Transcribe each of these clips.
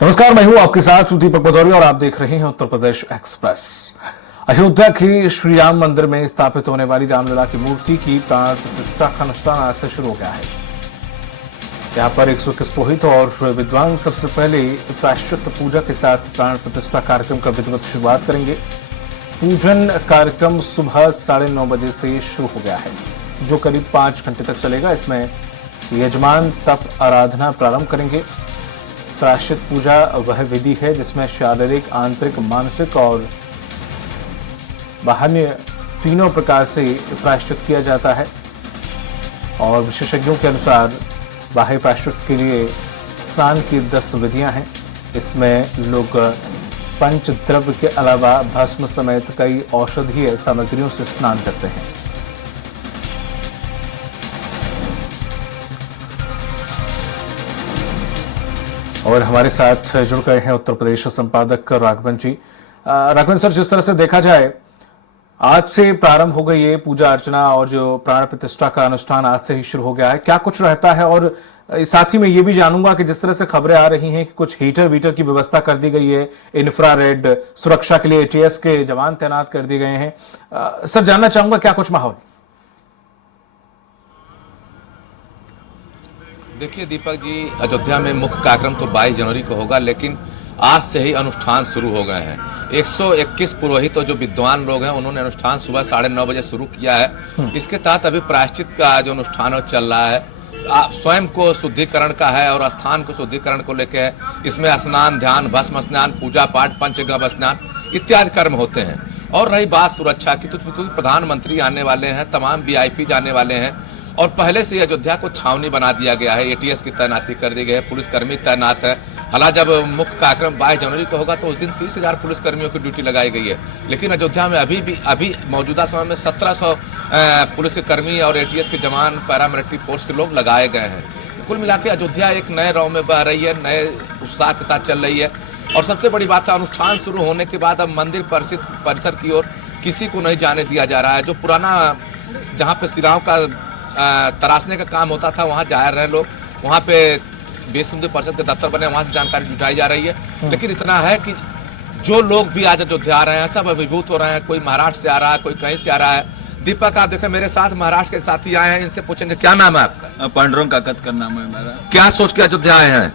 नमस्कार, मैं हूं आपके साथ दीपक पदौरी और आप देख रहे हैं उत्तर प्रदेश एक्सप्रेस। अयोध्या के श्री राम मंदिर में स्थापित होने वाली रामलला की मूर्ति की प्राण प्रतिष्ठा का अनुष्ठान आज से शुरू हो गया है। यहाँ पर 121 पुरोहित और विद्वान सबसे पहले प्रायश्चित पूजा के साथ प्राण प्रतिष्ठा कार्यक्रम का विधिवत शुरुआत करेंगे। पूजन कार्यक्रम सुबह 9:30 बजे से शुरू हो गया है, जो करीब 5 घंटे तक चलेगा। इसमें यजमान तप आराधना प्रारंभ करेंगे। प्रायश्चित पूजा वह विधि है जिसमें शारीरिक, आंतरिक, मानसिक और बाह्य तीनों प्रकार से प्रायश्चित किया जाता है। और विशेषज्ञों के अनुसार बाह्य प्रायश्चित के लिए स्नान की 10 विधियां हैं। इसमें लोग पंचद्रव्य के अलावा भस्म समेत कई औषधीय सामग्रियों से स्नान करते हैं। और हमारे साथ जुड़ गए हैं उत्तर प्रदेश संपादक राघवन जी। राघवन सर, जिस तरह से देखा जाए आज से प्रारंभ हो गई है पूजा अर्चना और जो प्राण प्रतिष्ठा का अनुष्ठान आज से ही शुरू हो गया है, क्या कुछ रहता है? और साथ ही में ये भी जानूंगा कि जिस तरह से खबरें आ रही हैं कि कुछ हीटर वीटर की व्यवस्था कर दी गई है, इंफ्रारेड सुरक्षा के लिए एटीएस के जवान तैनात कर दिए गए हैं। सर, जानना चाहूंगा क्या कुछ माहौल? देखिए दीपक जी, अयोध्या में मुख्य कार्यक्रम तो 22 जनवरी को होगा, लेकिन आज से ही अनुष्ठान शुरू हो गए हैं। 121 पुरोहित और जो विद्वान लोग हैं उन्होंने अनुष्ठान सुबह 9:30 बजे शुरू किया है। इसके तहत अभी प्रायश्चित का जो अनुष्ठान चल रहा है, स्वयं को शुद्धिकरण का है और स्थान को शुद्धिकरण को लेकर है। इसमें स्नान, ध्यान, भस्म स्नान, पूजा पाठ, पंचगव्य स्नान इत्यादि कर्म होते हैं। और रही बात सुरक्षा की, तो क्योंकि प्रधानमंत्री आने वाले हैं, तमाम वीआईपी जाने वाले हैं और पहले से अयोध्या को छावनी बना दिया गया है। एटीएस की तैनाती कर दी गई है, पुलिसकर्मी तैनात है। हालांकि जब मुख्य कार्यक्रम 22 जनवरी को होगा तो उस दिन 30,000 पुलिसकर्मियों की ड्यूटी लगाई गई है, लेकिन अयोध्या में अभी मौजूदा समय में 1700 पुलिसकर्मी और एटीएस के जवान, पैरामिलिट्री फोर्स के लोग लगाए गए हैं। तो कुल मिला के अयोध्या एक नए रौं में बह रही है, नए उत्साह के साथ चल रही है। और सबसे बड़ी बात है, अनुष्ठान शुरू होने के बाद अब मंदिर परिसर की ओर किसी को नहीं जाने दिया जा रहा है। जो पुराना जहाँ पे सिराओं का तराशने का काम होता था, वहां जा रहे हैं लोग। वहां पे विश्व हिंदू परिषद के दफ्तर बने, वहां से जानकारी जुटाई जा रही है। लेकिन इतना है कि जो लोग भी आज अयोध्या आ रहे हैं सब अभिभूत हो रहे हैं। कोई महाराष्ट्र से आ रहा है, कोई कहीं से आ रहा है। दीपक, आप देखें मेरे साथ महाराष्ट्र के साथी आए हैं, इनसे पूछेंगे क्या नाम है आपका? पांडुरंग काकत का नाम है मेरा। क्या सोच के अयोध्या आए हैं?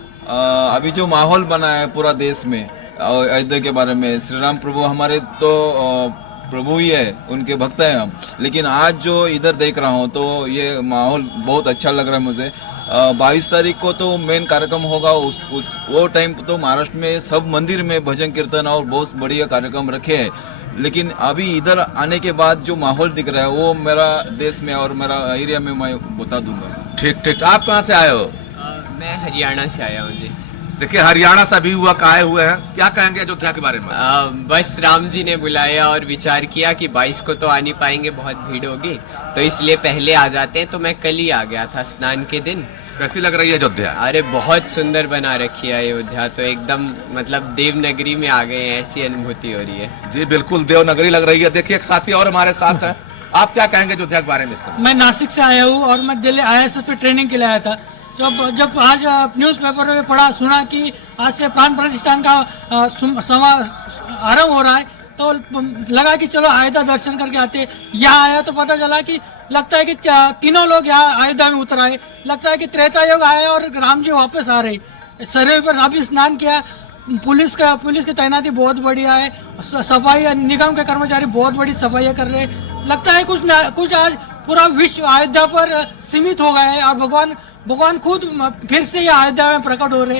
अभी जो माहौल बना है पूरा देश में अयोध्या के बारे में, श्री राम प्रभु हमारे तो प्रभु ही है, उनके भक्त हैं हम। लेकिन आज जो इधर देख रहा हूँ तो ये माहौल बहुत अच्छा लग रहा है मुझे। 22 तारीख को तो मेन कार्यक्रम होगा। वो टाइम तो महाराष्ट्र में सब मंदिर में भजन कीर्तन और बहुत बढ़िया कार्यक्रम रखे हैं। लेकिन अभी इधर आने के बाद जो माहौल दिख रहा है वो मेरा देश में और मेरा एरिया में मैं बता दूंगा। ठीक। आप कहाँ से आए हो? मैं हरियाणा से आया हूँ जी। देखिए, हरियाणा से अभियुवक आए हुए हैं, क्या कहेंगे अयोध्या के बारे में? बस राम जी ने बुलाया और विचार किया कि 22 को तो आ नहीं पाएंगे, बहुत भीड़ होगी, तो इसलिए पहले आ जाते हैं। तो मैं कल ही आ गया था स्नान के दिन। कैसी लग रही है अयोध्या? अरे बहुत सुंदर बना रखी है अयोध्या, तो एकदम मतलब देवनगरी में आ गए हैं, ऐसी अनुभूति हो रही है जी। बिल्कुल देवनगरी लग रही है। देखिए, एक साथी और हमारे साथ है, आप क्या कहेंगे अयोध्या के बारे में? मैं नासिक से आया हूँ और मैं दिल्ली IAS पे ट्रेनिंग के लिए आया था। जब आज न्यूज़पेपर में पढ़ा सुना कि आज से प्राण प्रतिष्ठान का आरंभ हो रहा है, तो लगा कि चलो अयोध्या दर्शन करके आते। यहाँ आया तो पता चला कि लगता है कि तीनों लोग यहाँ अयोध्या में उतर आए। लगता है कि त्रेता युग आए और राम जी वापस आ रहे। सरयू पर अभी स्नान किया। पुलिस की तैनाती बहुत बढ़िया है। सफाई निगम के कर्मचारी बहुत बड़ी सफाई कर रहे हैं। लगता है कुछ आज पूरा विश्व अयोध्या पर सीमित हो गया है और भगवान खुद फिर से ये अयोध्या में प्रकट हो रहे।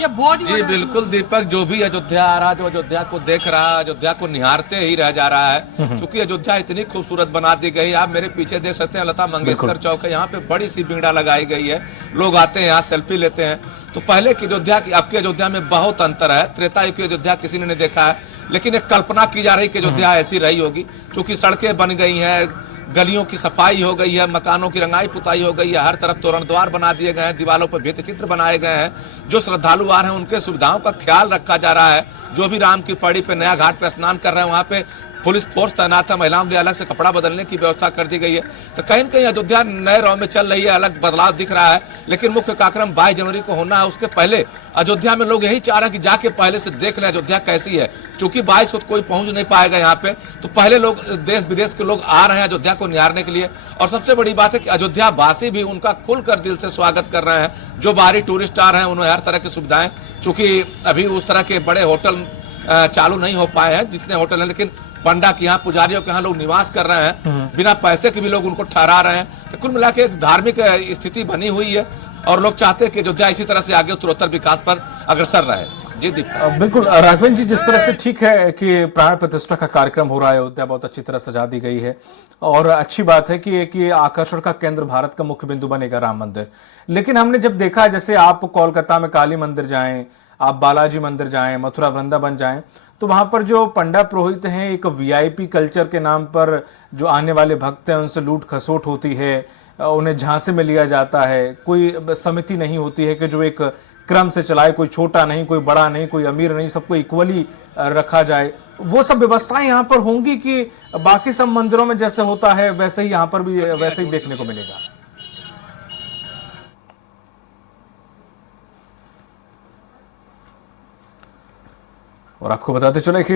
ये बहुत जी बिल्कुल दीपक, जो भी अयोध्या आ रहा, जो अयोध्या को देख रहा, अयोध्या को निहारते ही रह जा रहा है, क्योंकि अयोध्या इतनी खूबसूरत बना दी गई। आप मेरे पीछे देख सकते हैं, लता मंगेशकर चौक है, यहाँ पे बड़ी सी बीड़ा लगाई गई है। लोग आते हैं यहाँ सेल्फी लेते हैं। तो पहले की अयोध्या की अब की अयोध्या में बहुत अंतर है। त्रेता युग की अयोध्या किसी ने नहीं देखा है, लेकिन एक कल्पना की जा रही कि अयोध्या ऐसी रही होगी। क्योंकि सड़कें बन गई हैं, गलियों की सफाई हो गई है, मकानों की रंगाई पुताई हो गई है, हर तरफ तोरण द्वार बना दिए गए हैं, दीवारों पर भित्ति चित्र बनाए गए हैं। जो श्रद्धालु आ रहे हैं उनके सुविधाओं का ख्याल रखा जा रहा है। जो भी राम की पड़ी पे नया घाट पे स्नान कर रहे हैं, वहां पे पुलिस फोर्स तैनात है, महिलाओं के लिए अलग से कपड़ा बदलने की व्यवस्था कर दी गई है। तो कहीं न कहीं अयोध्या नए रौं में चल रही है, अलग बदलाव दिख रहा है। लेकिन मुख्य कार्यक्रम 22 जनवरी को होना है, उसके पहले अयोध्या में लोग यही चाह रहे हैं कि जाके पहले से देख लें अयोध्या कैसी है। क्योंकि 22 को कोई पहुंच नहीं पाएगा यहाँ पे, तो पहले लोग देश विदेश के लोग आ रहे हैं अयोध्या को निहारने के लिए। और सबसे बड़ी बात है कि अयोध्या वासी भी उनका खुलकर दिल से स्वागत कर रहे हैं। जो बाहरी टूरिस्ट आ रहे हैं उन्हें हर तरह की सुविधाएं, चूंकि अभी उस तरह के बड़े होटल चालू नहीं हो पाए हैं जितने होटल हैं, लेकिन पंडा के यहाँ, पुजारियों के यहाँ लोग निवास कर रहे हैं, बिना पैसे के भी लोग उनको ठहरा रहे हैं। तो कुल मिला के एक धार्मिक स्थिति बनी हुई है और लोग चाहते हैं कि अयोध्या इसी तरह से आगे उत्तरोत्तर विकास पर अग्रसर रहे। जी दीप। बिल्कुल राघवेंद्र जी, जिस तरह से ठीक है कि प्राण प्रतिष्ठा का कार्यक्रम हो रहा है, अयोध्या बहुत अच्छी तरह सजा दी गई है और अच्छी बात है कि आकर्षण का केंद्र, भारत का मुख्य बिंदु बनेगा राम मंदिर। लेकिन हमने जब देखा, जैसे आप कोलकाता में काली मंदिर जाएं, आप बालाजी मंदिर जाएं, मथुरा वृंदावन जाएं, तो वहां पर जो पंडा पुरोहित हैं, एक वीआईपी कल्चर के नाम पर जो आने वाले भक्त हैं उनसे लूट खसोट होती है, उन्हें झांसे में लिया जाता है। कोई समिति नहीं होती है कि जो एक क्रम से चलाए, कोई छोटा नहीं, कोई बड़ा नहीं, कोई अमीर नहीं, सबको इक्वली रखा जाए। वो सब व्यवस्थाएं यहाँ पर होंगी कि बाकी सब मंदिरों में जैसे होता है वैसे ही यहाँ पर भी वैसे ही देखने को मिलेगा? और आपको बताते चले कि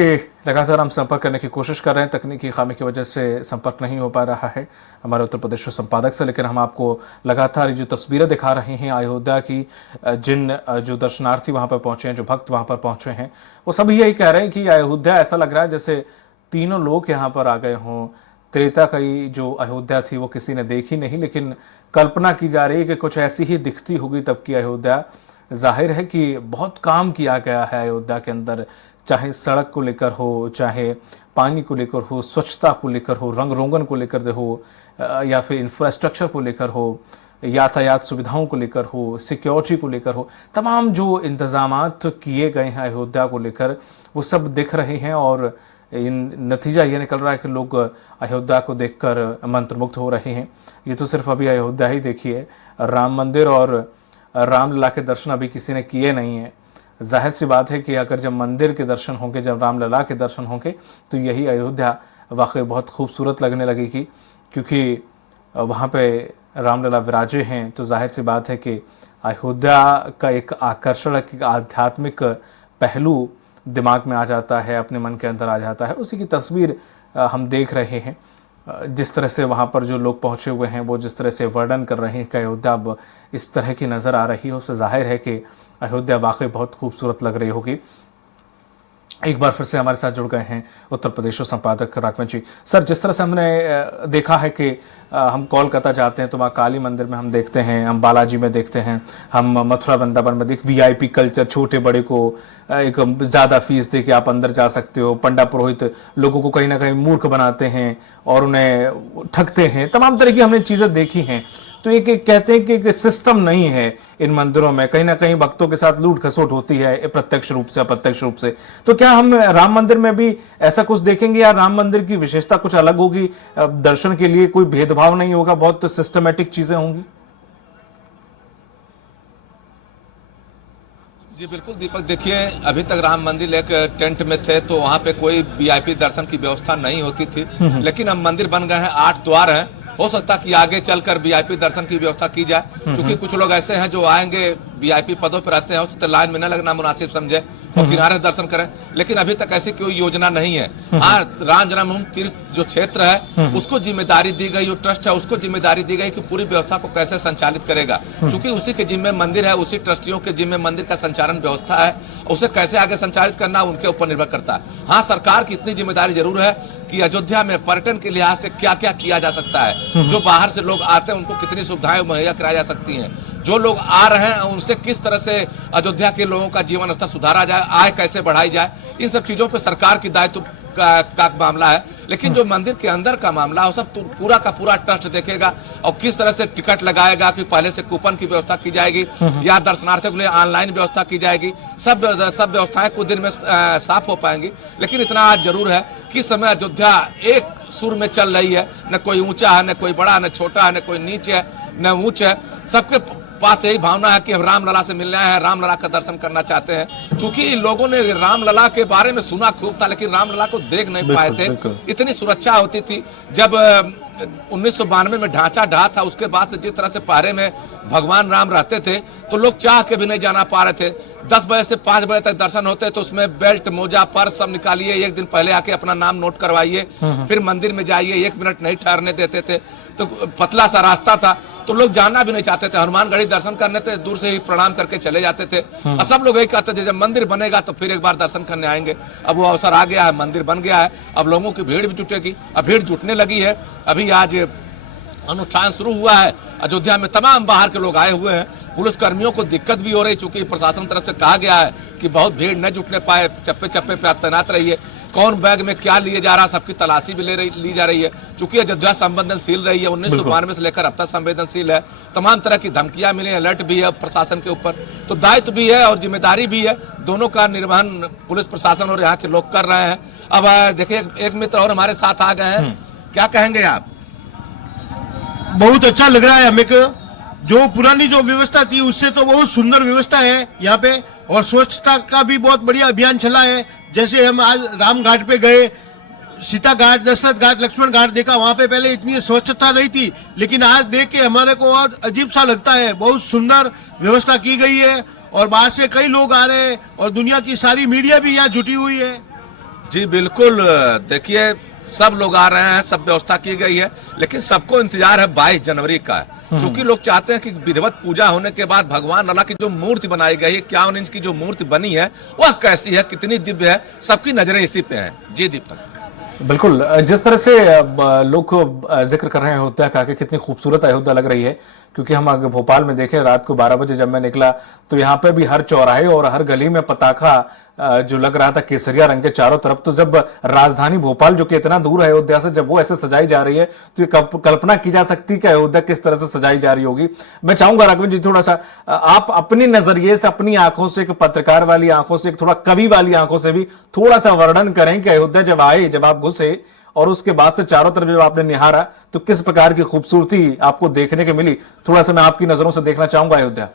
लगातार हम संपर्क करने की कोशिश कर रहे हैं, तकनीकी खामी की वजह से संपर्क नहीं हो पा रहा है हमारे उत्तर प्रदेश संपादक से। लेकिन हम आपको लगातार जो तस्वीरें दिखा रहे हैं अयोध्या की, जो दर्शनार्थी वहां पर पहुंचे हैं, जो भक्त वहां पर पहुंचे हैं, वो सभी यही कह रहे हैं कि अयोध्या ऐसा लग रहा है जैसे तीनों लोग यहाँ पर आ गए हों। त्रेता की जो अयोध्या थी वो किसी ने देखी नहीं, लेकिन कल्पना की जा रही है कि कुछ ऐसी ही दिखती होगी तब की अयोध्या। जाहिर है कि बहुत काम किया गया है अयोध्या के अंदर, चाहे सड़क को लेकर हो, चाहे पानी को लेकर हो, स्वच्छता को लेकर हो, रंग रोगन को लेकर हो, या फिर इंफ्रास्ट्रक्चर को लेकर हो, यातायात सुविधाओं को लेकर हो, सिक्योरिटी को लेकर हो। तमाम जो इंतजामात किए गए हैं अयोध्या को लेकर वो सब दिख रहे हैं और नतीजा ये निकल रहा है कि लोग अयोध्या को देखकर मंत्रमुग्ध हो रहे हैं। ये तो सिर्फ अभी अयोध्या ही देखिए, राम मंदिर और रामलला के दर्शन अभी किसी ने किए नहीं है। जाहिर सी बात है कि अगर जब मंदिर के दर्शन होंगे, जब रामलला के दर्शन होंगे, तो यही अयोध्या वाकई बहुत खूबसूरत लगने लगेगी, क्योंकि वहाँ पे रामलला विराजे हैं। तो जाहिर सी बात है कि अयोध्या का एक आकर्षण, एक आध्यात्मिक पहलू दिमाग में आ जाता है, अपने मन के अंदर आ जाता है। उसी की तस्वीर हम देख रहे हैं। जिस तरह से वहाँ पर जो लोग पहुँचे हुए हैं वो जिस तरह से वर्णन कर रहे हैं कि अयोध्या अब इस तरह की नज़र आ रही है, उससे जाहिर है कि अयोध्या वाकई बहुत खूबसूरत लग रही होगी। एक बार फिर से हमारे साथ जुड़ गए हैं उत्तर प्रदेश संपादक राघवेंद्र जी। सर, जिस तरह से हमने देखा है कि हम कोलकाता जाते हैं तो वहाँ काली मंदिर में हम देखते हैं, हम बालाजी में देखते हैं, हम मथुरा वृंदावन में वीआईपी कल्चर, छोटे बड़े को एक ज़्यादा फीस दे के आप अंदर जा सकते हो। पंडा पुरोहित लोगों को कहीं ना कहीं मूर्ख बनाते हैं और उन्हें ठगते हैं। तमाम तरह की हमने चीज़ें देखी हैं। तो एक कहते हैं कि एक सिस्टम नहीं है इन मंदिरों में, कहीं ना कहीं भक्तों के साथ लूट खसोट होती है, प्रत्यक्ष रूप से अप्रत्यक्ष रूप से। तो क्या हम राम मंदिर में भी ऐसा कुछ देखेंगे या राम मंदिर की विशेषता कुछ अलग होगी? दर्शन के लिए कोई भेदभाव नहीं होगा, बहुत सिस्टमेटिक चीजें होंगी? जी बिल्कुल दीपक, देखिए अभी तक राम मंदिर एक टेंट में थे तो वहाँ पे कोई वीआईपी दर्शन की व्यवस्था नहीं होती थी। लेकिन अब मंदिर बन गए हैं, 8 द्वार हैं। हो सकता कि आगे चलकर वीआईपी दर्शन की व्यवस्था की जाए, क्योंकि कुछ लोग ऐसे हैं जो आएंगे वीआईपी पदों पर रहते हैं, उससे लाइन में न लगना मुनासिब समझे और किनारे दर्शन करें। लेकिन अभी तक ऐसी कोई योजना नहीं है। हाँ, राम जन्मभूमि तीर्थ जो क्षेत्र है उसको जिम्मेदारी दी गई, जो ट्रस्ट है उसको जिम्मेदारी दी गई कि पूरी व्यवस्था को कैसे संचालित करेगा, क्योंकि उसी के जिम्मे मंदिर है, उसी ट्रस्टियों के जिम्मे मंदिर का संचालन व्यवस्था है। उसे कैसे आगे संचालित करना उनके ऊपर निर्भर करता है। हाँ, सरकार की इतनी जिम्मेदारी जरूर है कि अयोध्या में पर्यटन के लिहाज से क्या क्या किया जा सकता है। जो बाहर से लोग आते हैं उनको कितनी सुविधाएं मुहैया कराई जा सकती हैं, जो लोग आ रहे हैं उनसे किस तरह से अयोध्या के लोगों का जीवन स्तर सुधारा जाए, आय कैसे बढ़ाई जाए, इन सब चीजों पर सरकार की दायित्व का मामला है। लेकिन जो मंदिर के अंदर का मामला है वो सब पूरा का पूरा ट्रस्ट देखेगा और किस तरह से टिकट लगाएगा, कि पहले से कूपन की व्यवस्था की जाएगी या दर्शनार्थियों के लिए ऑनलाइन व्यवस्था की जाएगी। सब व्यवस्थाएं कुछ दिन में साफ हो पाएंगी। लेकिन इतना आज जरूर है कि इस समय अयोध्या एक सुर में चल रही है, न कोई ऊंचा है, न कोई बड़ा, न छोटा है, न कोई नीच है, न ऊंच है। सबके पास यही भावना है कि हम रामलला से मिलने आए हैं, रामलला का दर्शन करना चाहते हैं। चूंकि लोगों ने रामलला के बारे में सुना खूब था, लेकिन रामलला को देख नहीं पाए थे। इतनी सुरक्षा होती थी। जब 1992 में ढांचा ढहा था, उसके बाद से जिस तरह से पहरे में भगवान राम रहते थे, तो लोग चाह के भी नहीं जाना पा रहे थे। 10 बजे से 5 बजे तक दर्शन होते तो उसमें बेल्ट, मोजा, पर्स सब निकालिए, एक दिन पहले आके अपना नाम नोट करवाइए, फिर मंदिर में जाइए, 1 मिनट नहीं ठहरने देते थे। तो पतला सा रास्ता था, तो लोग जाना भी नहीं चाहते थे। हनुमानगढ़ी दर्शन करने थे, दूर से ही प्रणाम करके चले जाते थे। और सब लोग यही कहते थे जब मंदिर बनेगा तो फिर एक बार दर्शन करने आएंगे। अब वो अवसर आ गया है, मंदिर बन गया है, अब लोगों की भीड़ भी जुटेगी। अब भीड़ जुटने लगी है। अभी आज अनुष्ठान शुरू हुआ है। अयोध्या में तमाम बाहर के लोग आए हुए हैं। पुलिस कर्मियों को दिक्कत भी हो रही, चूंकि प्रशासन तरफ से कहा गया है कि बहुत भीड़ न जुटने पाए, चप्पे चप्पे पे आप तैनात रहिए। कौन बैग में क्या लिए जा रहा, सबकी तलाशी भी ली जा रही है। चूंकि अयोध्या संवेदनशील रही है, 1992 से लेकर अब तक संवेदनशील है। तमाम तरह की धमकियां मिली, अलर्ट भी है प्रशासन के ऊपर। तो दायित्व भी है और जिम्मेदारी भी है, दोनों का निर्वहन पुलिस प्रशासन और यहाँ के लोग कर रहे हैं। अब देखिए, एक मित्र और हमारे साथ आ गए हैं, क्या कहेंगे आप? बहुत अच्छा लग रहा है हमें को। जो पुरानी जो व्यवस्था थी उससे तो बहुत सुंदर व्यवस्था है यहाँ पे, और स्वच्छता का भी बहुत बढ़िया अभियान चला है। जैसे हम आज राम घाट पे गए, सीता घाट, दशरथ घाट, लक्ष्मण घाट देखा, वहाँ पे पहले इतनी स्वच्छता नहीं थी, लेकिन आज देख के हमारे को और अजीब सा लगता है। बहुत सुंदर व्यवस्था की गई है और बाहर से कई लोग आ रहे हैं और दुनिया की सारी मीडिया भी यहाँ जुटी हुई है। जी बिल्कुल, देखिए सब लोग आ रहे हैं, सब व्यवस्था की गई है, लेकिन सबको इंतजार है 22 जनवरी का। क्योंकि लोग चाहते हैं कि विधिवत पूजा होने के बाद भगवान लला की जो मूर्ति बनाई गई है, 51 इंच की जो मूर्ति बनी है, वह कैसी है, कितनी दिव्य है, सबकी नजरें इसी पे हैं। जी दीपक। बिल्कुल, जिस तरह से लोग जिक्र कर रहे हैं अयोध्या का कि कितनी खूबसूरत अयोध्या लग रही है, क्योंकि हम अगर भोपाल में देखें, रात को 12 बजे जब मैं निकला तो यहाँ पे भी हर चौराहे और हर गली में पताखा जो लग रहा था केसरिया रंग के चारों तरफ। तो जब राजधानी भोपाल जो कि इतना दूर है अयोध्या से, जब वो ऐसे सजाई जा रही है, तो ये कल्पना की जा सकती है कि अयोध्या किस तरह से सजाई जा रही होगी। मैं चाहूंगा राघवेंद्र जी, थोड़ा सा आप अपनी नजरिए से, अपनी आंखों से, एक पत्रकार वाली आंखों से, एक थोड़ा कवि वाली आंखों से भी थोड़ा सा वर्णन करें कि अयोध्या जब आए, जब आप घुसे और उसके बाद से चारों तरफ जब आपने निहारा, तो किस प्रकार की खूबसूरती आपको देखने को मिली। थोड़ा सा मैं आपकी नजरों से देखना चाहूंगा अयोध्या।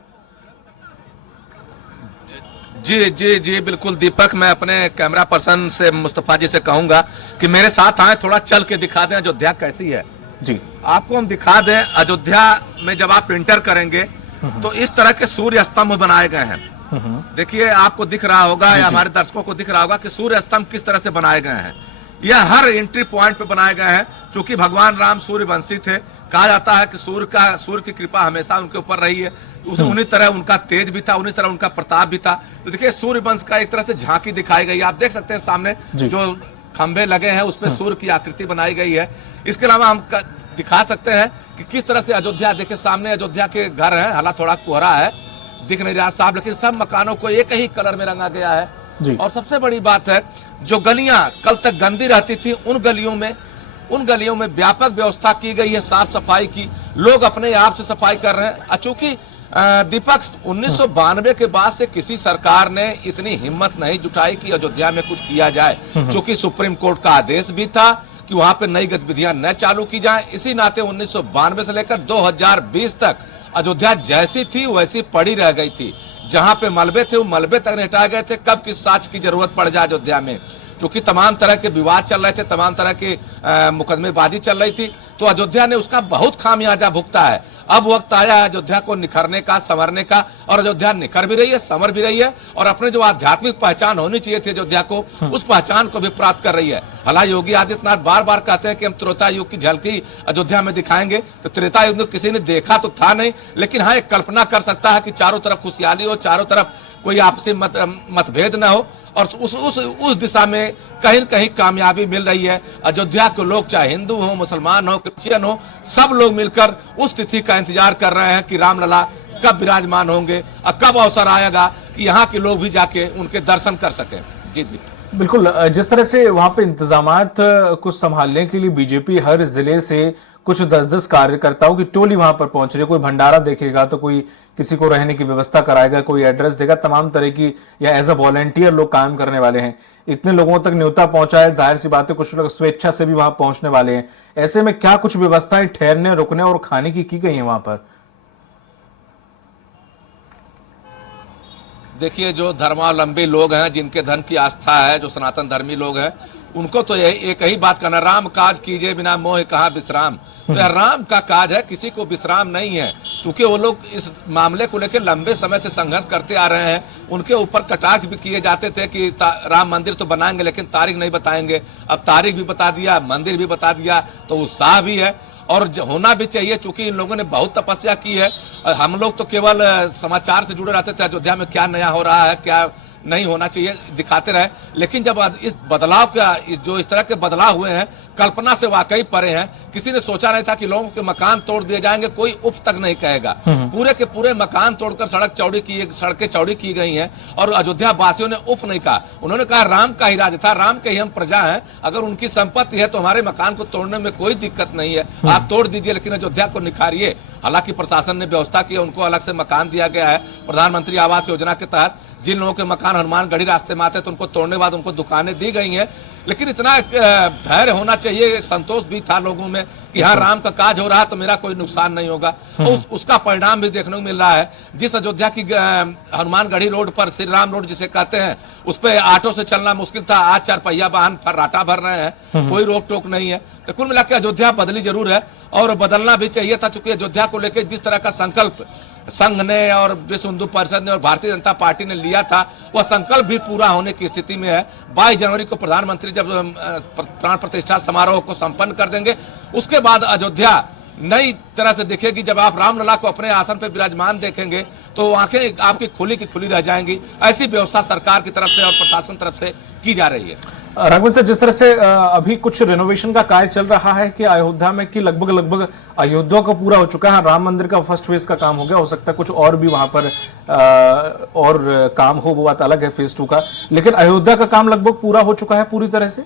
जी जी जी बिल्कुल दीपक, मैं अपने कैमरा पर्सन से, मुस्तफा जी से कहूंगा कि मेरे साथ आए, थोड़ा चल के दिखा दें अयोध्या कैसी है। जी, आपको हम दिखा दें, अयोध्या में जब आप इंटर करेंगे तो इस तरह के सूर्य स्तंभ बनाए गए हैं। देखिए, आपको दिख रहा होगा या हमारे दर्शकों को दिख रहा होगा कि सूर्य स्तंभ किस तरह से बनाए गए हैं। यह हर एंट्री पॉइंट पे बनाए गए हैं। चूंकि भगवान राम सूर्यवंशी थे, कहा जाता है कि सूर्य की कृपा हमेशा उनके ऊपर रही है। उन्हीं तरह उनका तेज भी था, उन्हीं तरह उनका प्रताप भी था। तो देखिए, सूर्य वंश का एक तरह से झांकी दिखाई गई है। आप देख सकते हैं सामने जो खंभे लगे हैं, उस पर सूर्य की आकृति बनाई गई है। इसके अलावा हम दिखा सकते हैं कि किस तरह से अयोध्या, देखिए सामने अयोध्या के घर हैं, हालांकि थोड़ा कोहरा है, दिख नहीं रहा साहब, लेकिन सब मकानों को एक ही कलर में रंगा गया है। और सबसे बड़ी बात है, जो गलियां कल तक गंदी रहती थी, उन गलियों में व्यापक व्यवस्था की गई है साफ सफाई की। लोग अपने आप से सफाई कर रहे हैं। चूंकि दीपक, 1992 के बाद से किसी सरकार ने इतनी हिम्मत नहीं जुटाई कि अयोध्या में कुछ किया जाए। चूंकि सुप्रीम कोर्ट का आदेश भी था कि वहां पे नई गतिविधियां न चालू की जाएं। इसी नाते 1992 से लेकर 2020 तक अयोध्या जैसी थी वैसी पड़ी रह गई थी। जहां पे मलबे थे वो मलबे तक नहीं हटाए गए थे। कब किस साक्ष्य की जरूरत पड़ जाए अयोध्या में, क्योंकि तमाम तरह के विवाद चल रहे थे, तमाम तरह की मुकदमेबाजी चल रही थी, तो अयोध्या ने उसका बहुत खामियाजा भुगता है। अब वक्त आया है अयोध्या को निखरने का, संवरने का, और अयोध्या निखर भी रही है, संवर भी रही है, और अपने जो आध्यात्मिक पहचान होनी चाहिए थी अयोध्या को, उस पहचान को भी प्राप्त कर रही है। हालांकि योगी आदित्यनाथ बार बार कहते हैं कि हम त्रेता युग की झलकी अयोध्या में दिखाएंगे, तो त्रेता युग में किसी ने देखा तो था नहीं, लेकिन हाँ, एक कल्पना कर सकता है कि चारों तरफ खुशहाली हो, चारों तरफ कोई आपसी मतभेद न हो, और उस दिशा में कहीं न कहीं कामयाबी मिल रही है। अयोध्या के लोग, चाहे हिंदू हो, मुसलमान हो, क्रिश्चियन हो, सब लोग मिलकर उस तिथि का इंतजार कर रहे हैं कि रामलला कब विराजमान होंगे और कब अवसर आएगा कि यहाँ के लोग भी जाके उनके दर्शन कर सकें। जी जी बिल्कुल, जिस तरह से वहां पे इंतजामात कुछ संभालने के लिए बीजेपी हर जिले से कुछ 10-10 कार्यकर्ताओं की टोली वहां पर पहुंच रही है। कोई भंडारा देखेगा तो कोई किसी को रहने की व्यवस्था कराएगा, कोई एड्रेस देगा, तमाम तरह की, या एज अ वॉलंटियर लोग काम करने वाले हैं। इतने लोगों तक न्योता पहुंचा है, जाहिर सी बात है कुछ लोग स्वेच्छा से भी वहां पहुंचने वाले हैं। ऐसे में क्या कुछ व्यवस्थाएं ठहरने, रुकने और खाने की गई है वहां पर? देखिए, जो धर्मावलंबी लोग हैं, जिनके धर्म की आस्था है, जो सनातन धर्मी लोग हैं, उनको तो यही एक ही बात करना, राम काज कीजिए बिना मोह कहाँ विश्राम। तो यह राम का काज है, किसी को विश्राम नहीं है। चूंकि वो लोग इस मामले को लेकर लंबे समय से संघर्ष करते आ रहे हैं, उनके ऊपर कटाक्ष भी किए जाते थे कि राम मंदिर तो बनाएंगे लेकिन तारीख नहीं बताएंगे। अब तारीख भी बता दिया, मंदिर भी बता दिया, तो उत्साह भी है और होना भी चाहिए। चूंकि इन लोगों ने बहुत तपस्या की है। हम लोग तो केवल समाचार से जुड़े रहते थे, अयोध्या में क्या नया हो रहा है, क्या नहीं होना चाहिए, दिखाते रहे। लेकिन जब इस बदलाव का, जो इस तरह के बदलाव हुए हैं, कल्पना से वाकई परे हैं। किसी ने सोचा नहीं था कि लोगों के मकान तोड़ दिए जाएंगे, कोई उफ तक नहीं कहेगा। पूरे के पूरे मकान तोड़कर सड़कें चौड़ी की गई हैं और अयोध्या वासियों ने उफ नहीं कहा। उन्होंने कहा राम का ही राज था, राम के ही हम प्रजा हैं, अगर उनकी संपत्ति है तो हमारे मकान को तोड़ने में कोई दिक्कत नहीं है, आप तोड़ दीजिए, लेकिन अयोध्या को निखारिए। हालांकि प्रशासन ने व्यवस्था की, उनको अलग से मकान दिया गया है। प्रधानमंत्री आवास योजना के तहत जिन लोगों के मकान हनुमानगढ़ी रास्ते में आते तो उनको तोड़ने के बाद उनको दुकानें दी गई हैं। लेकिन इतना धैर्य होना चाहिए, एक संतोष भी था लोगों में कि हाँ, राम का काज हो रहा है तो मेरा कोई नुकसान नहीं होगा। उसका परिणाम भी देखने को मिल रहा है। जिस अयोध्या की हनुमानगढ़ी रोड पर, श्री राम रोड जिसे कहते हैं, उस पर ऑटो से चलना मुश्किल था, आज 4 पहिया वाहन फर्राटा भर रहे हैं, कोई रोक टोक नहीं है। तो कुल मिलाकर अयोध्या बदली जरूर है और बदलना भी चाहिए था। चूंकि अयोध्या को लेकर जिस तरह का संकल्प संघ ने और विश्व हिंदू परिषद ने और भारतीय जनता पार्टी ने लिया था, वह संकल्प भी पूरा होने की स्थिति में है। 22 जनवरी को प्रधानमंत्री जब प्राण प्रतिष्ठा समारोह को संपन्न कर देंगे, उसके बाद अयोध्या नई तरह से दिखेगी। जब आप रामलला को अपने आसन पर विराजमान देखेंगे तो आंखें आपकी खुली की खुली रह जाएंगी। ऐसी व्यवस्था सरकार की तरफ से और प्रशासन की तरफ से की जा रही है। राघवेंद्र सर, जिस तरह से अभी कुछ रिनोवेशन का कार्य चल रहा है कि अयोध्या में कि लगभग अयोध्या को पूरा हो चुका है। राम मंदिर का फर्स्ट फेज का काम हो गया, हो सकता है कुछ और भी वहां पर और काम हो, वो बात अलग है फेज 2 का। लेकिन अयोध्या का काम लगभग पूरा हो चुका है पूरी तरह से।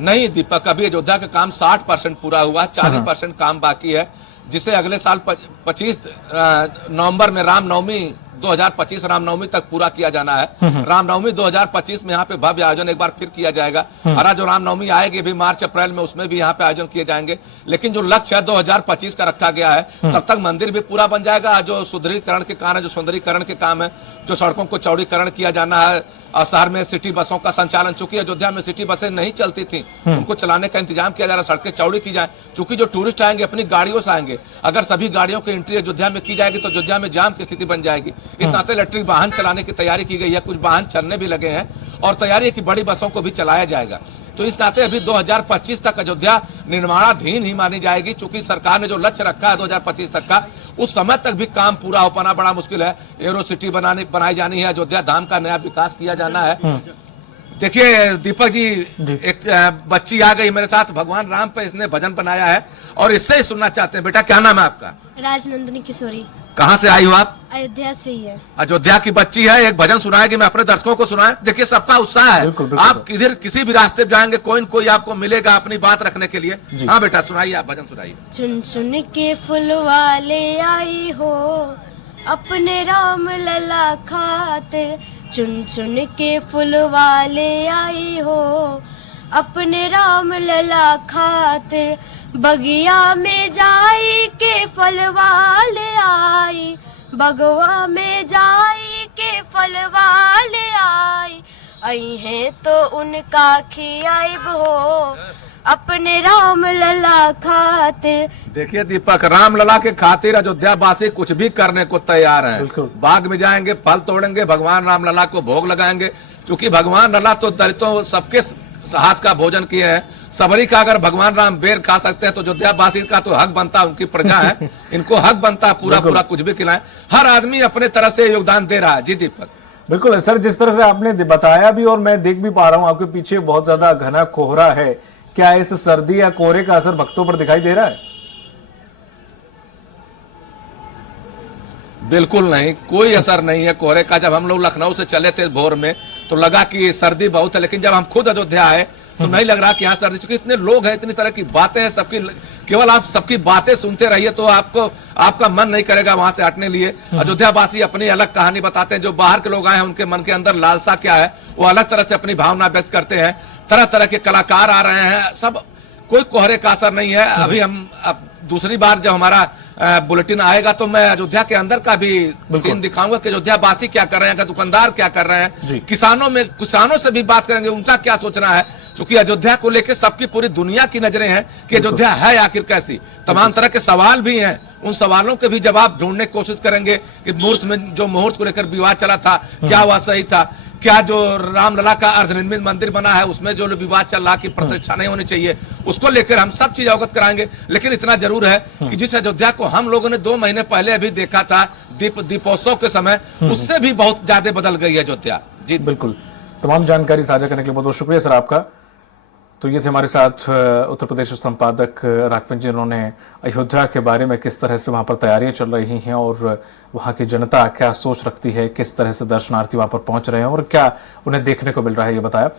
नहीं दीपक, अभी अयोध्या का काम 60% पूरा हुआ, 40% काम बाकी है, जिसे अगले साल 25 नवंबर में रामनवमी 2025 रामनवमी तक पूरा किया जाना है। रामनवमी 2025 में यहाँ पे भव्य आयोजन एक बार फिर किया जाएगा। हरा जो रामनवमी आएगी भी मार्च अप्रैल में, उसमें भी यहाँ पे आयोजन किए जाएंगे। लेकिन जो लक्ष्य है 2025 का रखा गया है, तब तक मंदिर भी पूरा बन जाएगा। जो सुदृढ़ीकरण के काम है, जो सुंदरीकरण के काम है, जो सड़कों को चौड़ीकरण किया जाना है, शहर में सिटी बसों का संचालन, चूंकि अयोध्या में सिटी बसें नहीं चलती थी, उनको चलाने का इंतजाम किया जा रहा है, सड़कें चौड़ी की जाए। चूंकि जो टूरिस्ट आएंगे अपनी गाड़ियों से आएंगे, अगर सभी गाड़ियों की एंट्री अयोध्या में की जाएगी तो अयोध्या में जाम की स्थिति बन जाएगी। इस नाते इलेक्ट्रिक वाहन चलाने की तैयारी की गई है, कुछ वाहन चलने भी लगे हैं और तैयारी है कि बड़ी बसों को भी चलाया जाएगा। तो इस नाते अभी 2025 तक अयोध्या निर्माणाधीन ही मानी जाएगी। चूंकि सरकार ने जो लक्ष्य रखा है 2025 तक का, उस समय तक भी काम पूरा हो पाना बड़ा मुश्किल है। एरो सिटी बनाई जानी है, अयोध्या धाम का नया विकास किया जाना है। देखिए दीपक जी, एक बच्ची आ गई मेरे साथ, भगवान राम पे इसने भजन बनाया है और इससे ही सुनना चाहते हैं। बेटा क्या नाम है आपका? राजनंदिनी किशोरी। कहाँ से आई हो आप? अयोध्या से ही है। अयोध्या की बच्ची है, एक भजन सुनाएगी, मैं अपने दर्शकों को सुनाए। देखिए सबका उत्साह है। आप किधर किसी भी रास्ते पे जाएंगे, कोई न कोई आपको मिलेगा अपनी बात रखने के लिए। हाँ बेटा सुनाइए, आप भजन सुनाइए। चुन चुन के फूल वाले आई हो अपने राम लला खातिर, चुन चुन के फूल वाले आई हो अपने राम लला खातिर, बगिया में जाई के फल वाले आई, बगवा में जाई के फल वाले आई हैं तो उनका खियाइब हो अपने राम लला खातिर। देखिए दीपक, राम लला के खातिर अयोध्या वासी कुछ भी करने को तैयार हैं। बाग में जाएंगे, फल तोड़ेंगे, भगवान राम लला को भोग लगाएंगे। क्योंकि भगवान लला तो दलितों सबके हाथ का भोजन किए हैं। सबरी का अगर भगवान राम बेर खा सकते हैं तो अयोध्या वासी का तो हक बनता, उनकी प्रजा है, इनको हक बनता पूरा कुछ भी खिलाएं। हर आदमी अपने तरह से योगदान दे रहा है। जी दीपक बिल्कुल सर, जिस तरह से आपने बताया भी और मैं देख भी पा रहा हूँ आपके पीछे बहुत ज्यादा घना कोहरा है, क्या इस सर्दी या कोहरे का असर भक्तों पर दिखाई दे रहा है? बिल्कुल नहीं, कोई असर नहीं है कोहरे का। जब हम लोग लखनऊ से चले थे भोर में तो लगा कि सर्दी बहुत है, लेकिन जब हम खुद अयोध्या आए तो नहीं लग रहा कि यहाँ सर्दी, चूंकि इतने लोग हैं, इतनी तरह की बातें हैं सबकी। केवल आप सबकी बातें सुनते रहिए तो आपका मन नहीं करेगा वहां से हटने लिए। अयोध्या वासी अपनी अलग कहानी बताते हैं। जो बाहर के लोग आए हैं उनके मन के अंदर लालसा क्या है वो अलग तरह से अपनी भावना व्यक्त करते हैं। तरह तरह के कलाकार आ रहे हैं, सब कोई कोहरे का असर नहीं है। अभी हम दूसरी बार जब हमारा बुलेटिन आएगा तो मैं अयोध्या के अंदर का भी सीन दिखाऊंगा कि अयोध्या वासी क्या कर रहे हैं, दुकानदार क्या कर रहे हैं, किसानों से भी बात करेंगे, उनका क्या सोचना है। क्योंकि अयोध्या को लेकर सबकी पूरी दुनिया की नजरें हैं कि अयोध्या है आखिर कैसी। तमाम तरह के सवाल भी हैं, उन सवालों के भी जवाब ढूंढने की कोशिश करेंगे कि मुहूर्त को लेकर विवाद चला था, क्या वह सही था, क्या जो रामलला का अर्धनिर्मित मंदिर बना है उसमें जो विवाद चल रहा कि प्रतिष्ठा नहीं होनी चाहिए, उसको लेकर हम सब चीज अवगत कराएंगे। लेकिन इतना जरूर है कि जिस अयोध्या को हम लोगों ने 2 महीने पहले अभी देखा था दीपोत्सव के समय, उससे भी बहुत ज्यादा बदल गई है अयोध्या। जी बिल्कुल, तमाम जानकारी साझा करने के लिए बहुत बहुत शुक्रिया सर आपका। तो ये थे हमारे साथ उत्तर प्रदेश संपादक राघवेंद्र जी, जिन्होंने अयोध्या के बारे में किस तरह से वहां पर तैयारियां चल रही हैं और वहां की जनता क्या सोच रखती है, किस तरह से दर्शनार्थी वहां पर पहुंच रहे हैं और क्या उन्हें देखने को मिल रहा है, ये बताया।